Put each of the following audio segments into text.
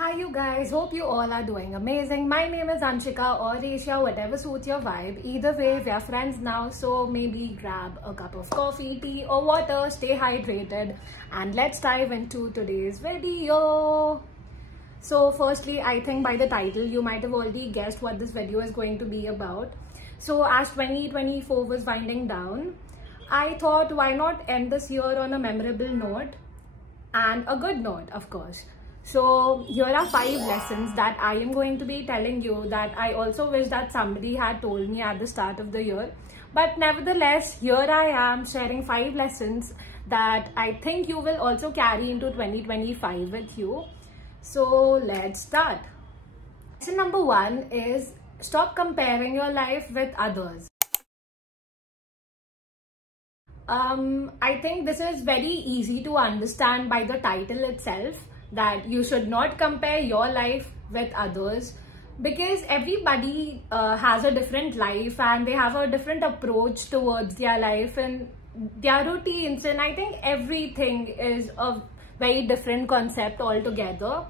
Hi you guys, hope you all are doing amazing. My name is Anshika or Asia, whatever suits your vibe. Either way, we are friends now, so maybe grab a cup of coffee, tea or water, stay hydrated and let's dive into today's video. So firstly, I think by the title, you might have already guessed what this video is going to be about. So as 2024 was winding down, I thought why not end this year on a memorable note and a good note, of course. So here are 5 lessons that I am going to be telling you that I also wish that somebody had told me at the start of the year. But nevertheless, here I am sharing 5 lessons that I think you will also carry into 2025 with you. So let's start. Lesson number 1 is stop comparing your life with others. I think this is very easy to understand by the title itself, that you should not compare your life with others, because everybody has a different life and they have a different approach towards their life and their routines, and I think everything is a very different concept altogether.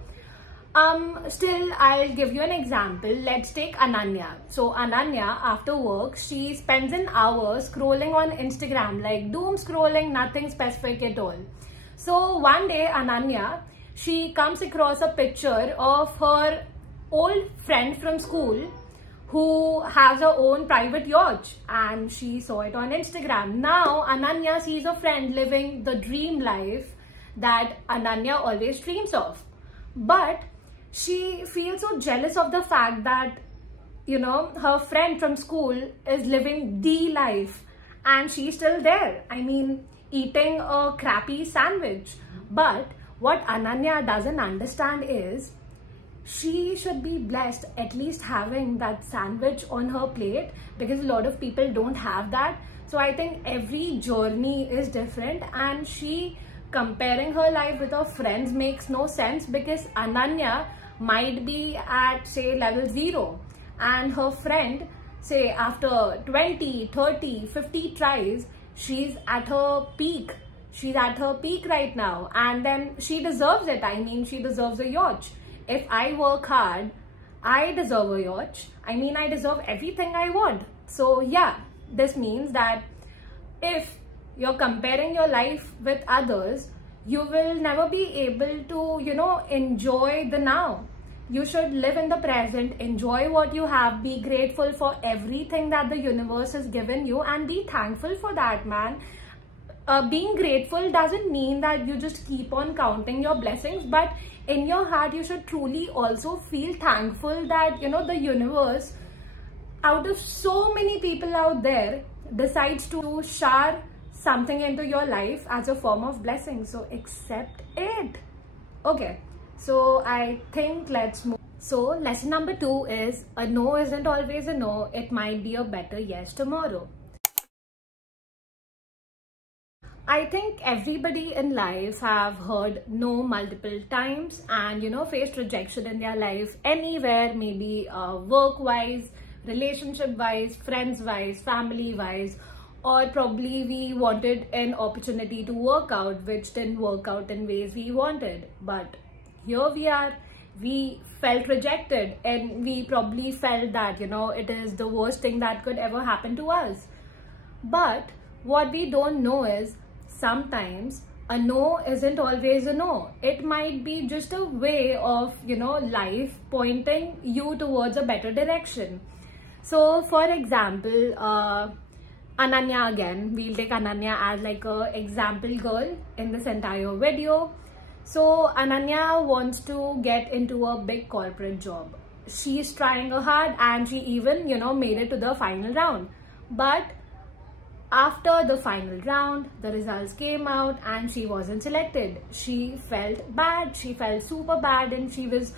Still, I'll give you an example. Let's take Ananya. So Ananya, after work, she spends an hour scrolling on Instagram, like doom scrolling, nothing specific at all. So one day Ananya, she comes across a picture of her old friend from school who has her own private yacht, and she saw it on Instagram. Now Ananya sees a friend living the dream life that Ananya always dreams of, but she feels so jealous of the fact that, you know, her friend from school is living the life and she's still there. I mean, eating a crappy sandwich. But what Ananya doesn't understand is she should be blessed at least having that sandwich on her plate, because a lot of people don't have that. So I think every journey is different, and she comparing her life with her friends makes no sense, because Ananya might be at, say, level 0 and her friend, say, after 20, 30, 50 tries, she's at her peak. She's at her peak right now, and then she deserves it. I mean, she deserves a yacht. If I work hard, I deserve a yacht. I mean, I deserve everything I want. So yeah, this means that if you're comparing your life with others, you will never be able to, you know, enjoy the now. You should live in the present, enjoy what you have, be grateful for everything that the universe has given you, and be thankful for that, man. Being grateful doesn't mean that you just keep on counting your blessings, but in your heart you should truly also feel thankful that, you know, the universe, out of so many people out there, decides to shower something into your life as a form of blessing. So accept it. Okay, so I think let's move. So lesson number 2 is a no isn't always a no. It might be a better yes tomorrow. I think everybody in life have heard no multiple times and, you know, faced rejection in their life anywhere, maybe work-wise, relationship-wise, friends-wise, family-wise, or probably we wanted an opportunity to work out which didn't work out in ways we wanted. But here we are, we felt rejected and we probably felt that, you know, it is the worst thing that could ever happen to us. But what we don't know is sometimes a no isn't always a no. It might be just a way of, you know, life pointing you towards a better direction. So for example, Ananya again, we'll take Ananya as like a example girl in this entire video. So Ananya wants to get into a big corporate job. She's trying hard and she even, you know, made it to the final round. But after the final round, the results came out and she wasn't selected. She felt bad, she felt super bad, and she was,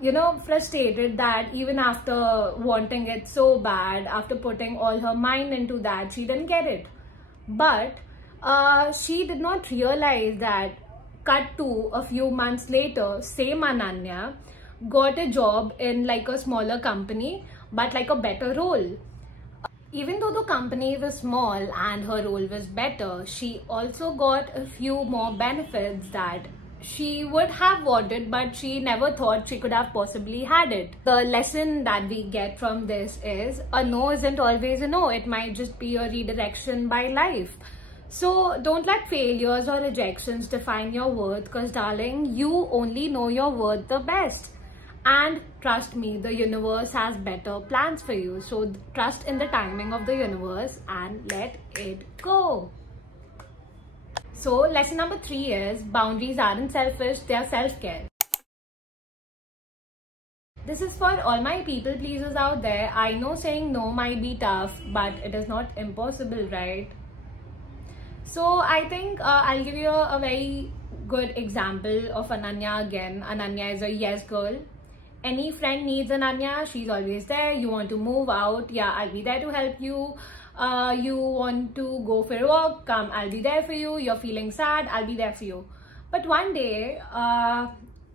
you know, frustrated that even after wanting it so bad, after putting all her mind into that, she didn't get it. But she did not realize that cut to a few months later, same Ananya got a job in like a smaller company, but like a better role. Even though the company was small and her role was better, she also got a few more benefits that she would have wanted, but she never thought she could have possibly had it. The lesson that we get from this is a no isn't always a no. It might just be a redirection by life. So don't let failures or rejections define your worth, because darling, you only know your worth the best. And trust me, the universe has better plans for you. So trust in the timing of the universe and let it go. So lesson number 3 is boundaries aren't selfish, they are self-care. This is for all my people pleasers out there. I know saying no might be tough, but it is not impossible, right? So I think I'll give you a very good example of Ananya again. Ananya is a yes girl. Any friend needs Ananya, she's always there. You want to move out, yeah, I'll be there to help you. You want to go for a walk, come, I'll be there for you. You're feeling sad, I'll be there for you. But one day,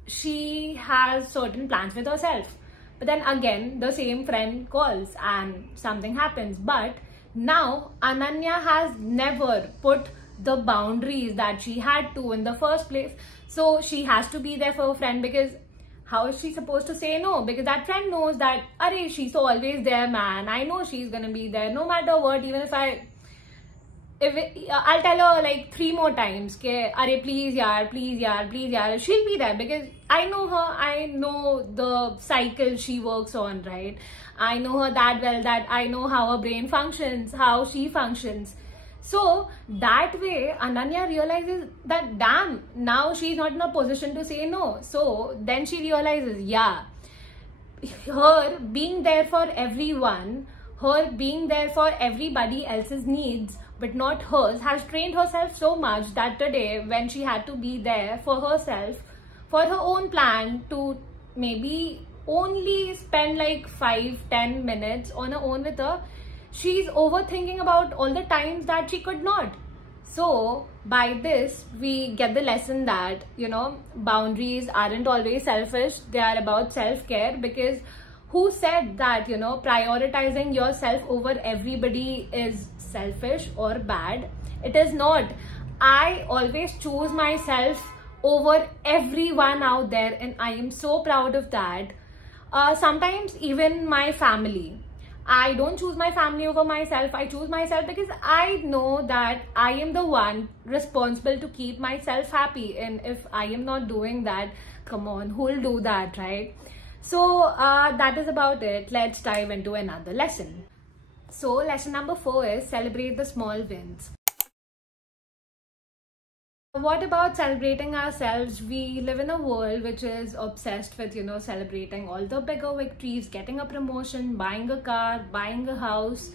she has certain plans with herself. But then again, the same friend calls and something happens. But now, Ananya has never put the boundaries that she had to in the first place. So she has to be there for her friend, because how is she supposed to say no? Because that friend knows that, arey, she's always there, man. I know she's gonna be there no matter what. Even if I'll tell her like 3 more times, ke, arey, please yaar, please yaar, please yaar. She'll be there because I know her. I know the cycle she works on, right? I know her that well that I know how her brain functions, how she functions. So that way, Ananya realizes that, damn, now she's not in a position to say no. So then she realizes, yeah, her being there for everyone, her being there for everybody else's needs, but not hers, has trained herself so much that today, when she had to be there for herself, for her own plan, to maybe only spend like 5-10 minutes on her own with her, she's overthinking about all the times that she could not. So by this, we get the lesson that, you know, boundaries aren't always selfish. They are about self-care. Because who said that, you know, prioritizing yourself over everybody is selfish or bad? It is not. I always choose myself over everyone out there, and I am so proud of that. Sometimes even my family, I don't choose my family over myself. I choose myself because I know that I am the one responsible to keep myself happy. And if I am not doing that, come on, who'll do that, right? So that is about it. Let's dive into another lesson. So lesson number 4 is celebrate the small wins. What about celebrating ourselves? We live in a world which is obsessed with, you know, celebrating all the bigger victories, getting a promotion, buying a car, buying a house,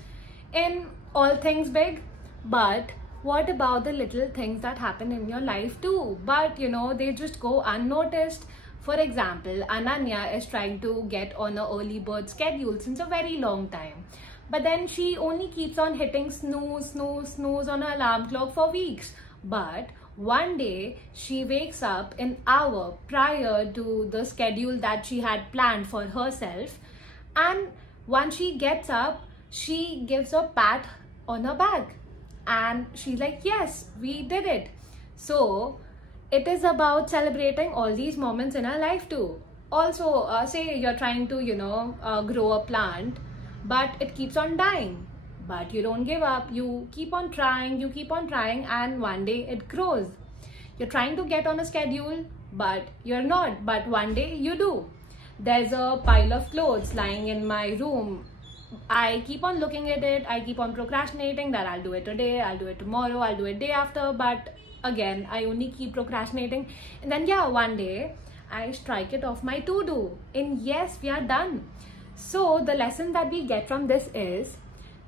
in all things big. But what about the little things that happen in your life too? But, you know, they just go unnoticed. For example, Ananya is trying to get on an early bird schedule since a very long time. But then she only keeps on hitting snooze, snooze, snooze on her alarm clock for weeks. But one day, she wakes up an hour prior to the schedule that she had planned for herself. And once she gets up, she gives a pat on her back. And she's like, yes, we did it. So it is about celebrating all these moments in our life too. Also, say you're trying to, you know, grow a plant, but it keeps on dying. But you don't give up, you keep on trying, and one day it grows. You're trying to get on a schedule, but you're not, but one day you do. There's a pile of clothes lying in my room. I keep on looking at it, I keep on procrastinating that I'll do it today, I'll do it tomorrow, I'll do it day after, but again, I only keep procrastinating. And then yeah, one day, I strike it off my to-do. And yes, we are done. So the lesson that we get from this is,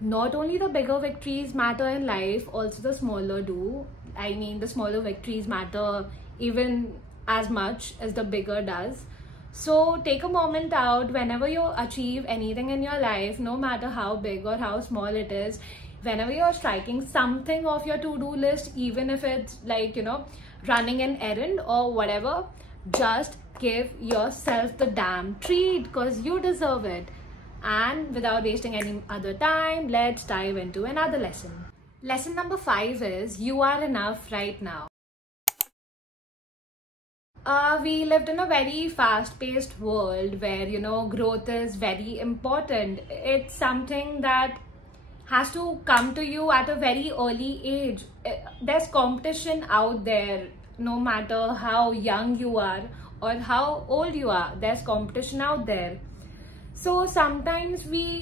not only the bigger victories matter in life, also the smaller do. I mean, the smaller victories matter even as much as the bigger does. So take a moment out whenever you achieve anything in your life, no matter how big or how small it is. Whenever you're striking something off your to-do list, even if it's like, you know, running an errand or whatever, just give yourself the damn treat because you deserve it. And without wasting any other time, let's dive into another lesson. Lesson number 5 is you are enough right now. We lived in a very fast-paced world where, growth is very important. It's something that has to come to you at a very early age. There's competition out there, no matter how young you are or how old you are. There's competition out there. So sometimes we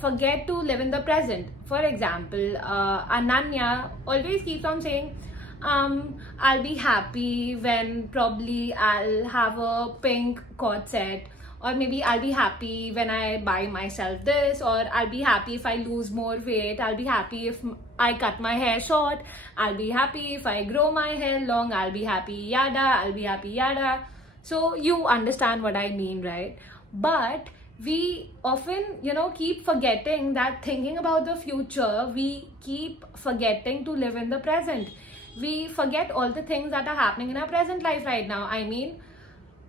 forget to live in the present. For example, Ananya always keeps on saying, I'll be happy when probably I'll have a pink cord set, or maybe I'll be happy when I buy myself this, or I'll be happy if I lose more weight, I'll be happy if I cut my hair short, I'll be happy if I grow my hair long, I'll be happy yada, I'll be happy yada. So you understand what I mean, right? But we often, keep forgetting that thinking about the future, we keep forgetting to live in the present. We forget all the things that are happening in our present life right now. I mean,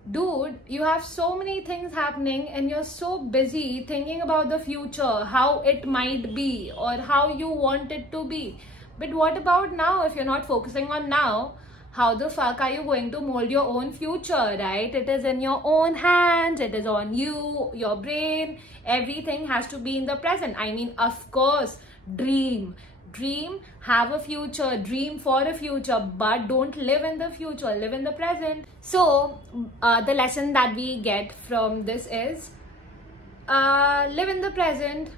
dude, you have so many things happening and you're so busy thinking about the future, how it might be or how you want it to be. But what about now? If you're not focusing on now, how the fuck are you going to mold your own future, right? It is in your own hands. It is on you, your brain. Everything has to be in the present. I mean, of course, dream, have a future, dream for a future, but don't live in the future, live in the present. So the lesson that we get from this is live in the present,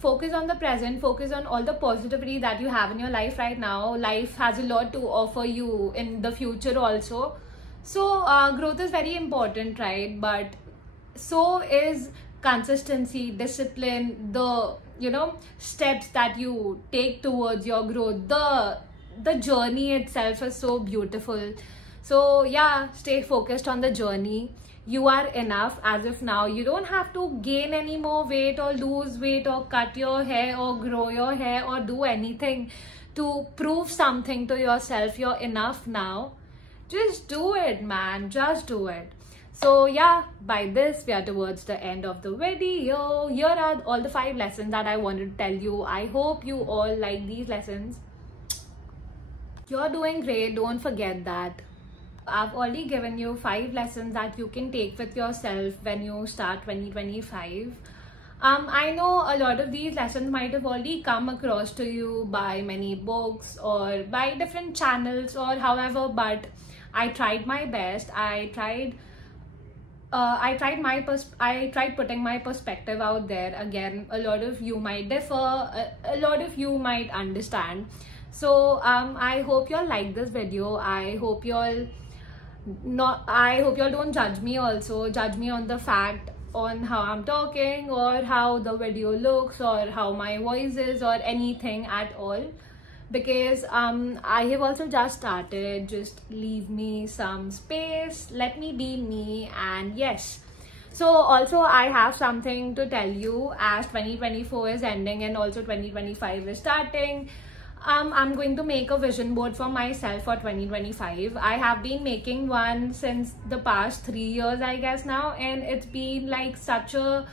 focus on the present, focus on all the positivity that you have in your life right now. Life has a lot to offer you in the future also. So growth is very important, right? But so is consistency, discipline, the steps that you take towards your growth. The journey itself is so beautiful. So yeah, stay focused on the journey. You are enough as of now. You don't have to gain any more weight or lose weight or cut your hair or grow your hair or do anything to prove something to yourself. You're enough now. Just do it, man. Just do it. So yeah, by this we are towards the end of the video. Here are all the 5 lessons that I wanted to tell you. I hope you all like these lessons. You're doing great. Don't forget that. I've already given you 5 lessons that you can take with yourself when you start 2025. I know a lot of these lessons might have already come across to you by many books or by different channels or however, but I tried my best. I tried putting my perspective out there. Again, a lot of you might differ, a lot of you might understand. So I hope y'all like this video. I hope y'all don't judge me also. Judge me on the fact on how I'm talking or how the video looks or how my voice is or anything at all. Because I have also just started. Just leave me some space, let me be me. And yes, so also I have something to tell you. As 2024 is ending and also 2025 is starting, I'm going to make a vision board for myself for 2025. I have been making one since the past 3 years, I guess now, and it's been like such a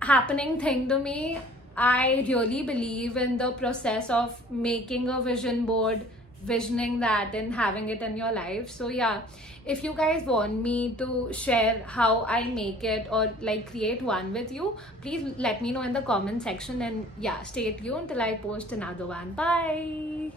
happening thing to me. I really believe in the process of making a vision board, visioning that and having it in your life. So yeah, if you guys want me to share how I make it or like create one with you, please let me know in the comment section. And yeah, stay tuned till I post another one. Bye.